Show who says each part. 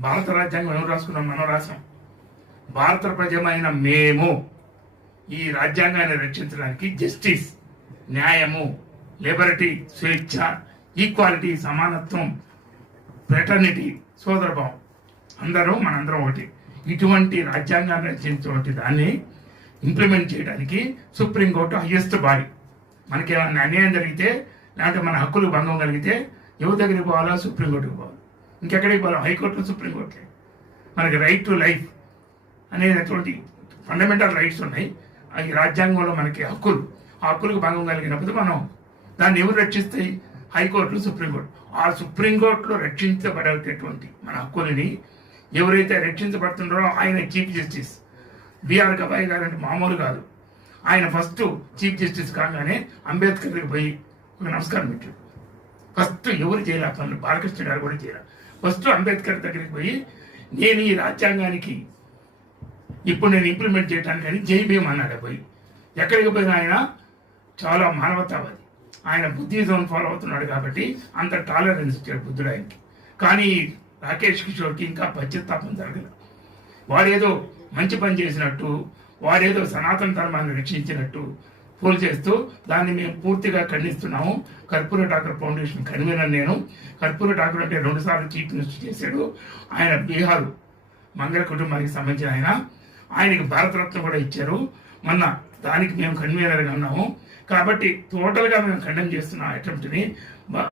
Speaker 1: భారత రాజ్యాంగం ఎవరు రాసుకున్నాం? మనం రాసాం. భారత ప్రజమైన మేము ఈ రాజ్యాంగాన్ని రక్షించడానికి జస్టిస్ న్యాయము లిబర్టీ స్వేచ్ఛ ఈక్వాలిటీ సమానత్వం ఫ్రెటర్నిటీ సోదరభావం అందరూ మనందరం ఒకటి. ఇటువంటి రాజ్యాంగాన్ని రచించినటువంటి దాన్ని ఇంప్లిమెంట్ చేయడానికి సుప్రీంకోర్టు హయ్యెస్ట్ బాడీ మనకి ఏమైనా అన్యాయం జరిగితే లేకపోతే మన హక్కులు భంగం కలిగితే ఎవరి దగ్గరికి పోవాలా? సుప్రీంకోర్టుకు పోవాలి. ఇంకెక్కడికి పోవాలి హైకోర్టు సుప్రీంకోర్టులే మనకి రైట్ టు లైఫ్ అనేటువంటి ఫండమెంటల్ రైట్స్ ఉన్నాయి. ఆ రాజ్యాంగంలో మనకి హక్కులు. ఆ హక్కులకు భంగం కలిగినప్పుడు మనం దాన్ని ఎవరు రక్షిస్తాయి? High court supreme court. ఆ సుప్రీంకోర్టులో రక్షించబడేటటువంటి మన హక్కులని ఎవరైతే రక్షించబడుతున్నారో ఆయన చీఫ్ జస్టిస్. బిఆర్ గవాయి గారు అంటే మామూలు కాదు. ఆయన ఫస్ట్ చీఫ్ జస్టిస్ కాగానే అంబేద్కర్ పోయి ఒక నమస్కారం పెట్టాడు ఫస్ట్ ఎవరు చేయాలి పనులు బాలకృష్ణ గారు కూడా చేయరా? ఫస్ట్ అంబేద్కర్ దగ్గరికి పోయి నేను ఈ రాజ్యాంగానికి ఇప్పుడు నేను ఇంప్లిమెంట్ చేయడానికి అని జై భీమ్ అన్నాడు పోయి. ఎక్కడికి పోయిన ఆయన చాలా మానవతావాది. ఆయన బుద్ధిజం ఫాలో అవుతున్నాడు కాబట్టి అంత టాలరెన్స్ ఇచ్చాడు బుద్ధుడు ఆయనకి. కానీ రాకేష్ కిషోర్కి ఇంకా పశ్చాత్తాపం జరగలేదు వాడేదో మంచి పని చేసినట్టు వాడేదో సనాతన ధర్మాన్ని రక్షించినట్టు పోల్ చేస్తూ దాన్ని మేము పూర్తిగా ఖండిస్తున్నాము. కర్పూర ఠాకూర్ ఫౌండేషన్ కన్వీనర్ నేను. కర్పూర ఠాకూర్ అంటే రెండు సార్లు చీఫ్ మినిస్టర్ చేశాడు. ఆయన బీహార్ మంగళ కుటుంబానికి సంబంధించిన ఆయన. ఆయనకి భారతరత్న కూడా ఇచ్చారు. మొన్న దానికి మేము కన్వీనర్గా ఉన్నాము. కాబట్టి టోటల్గా మేము ఖండన చేస్తున్న అటెంప్ట్ని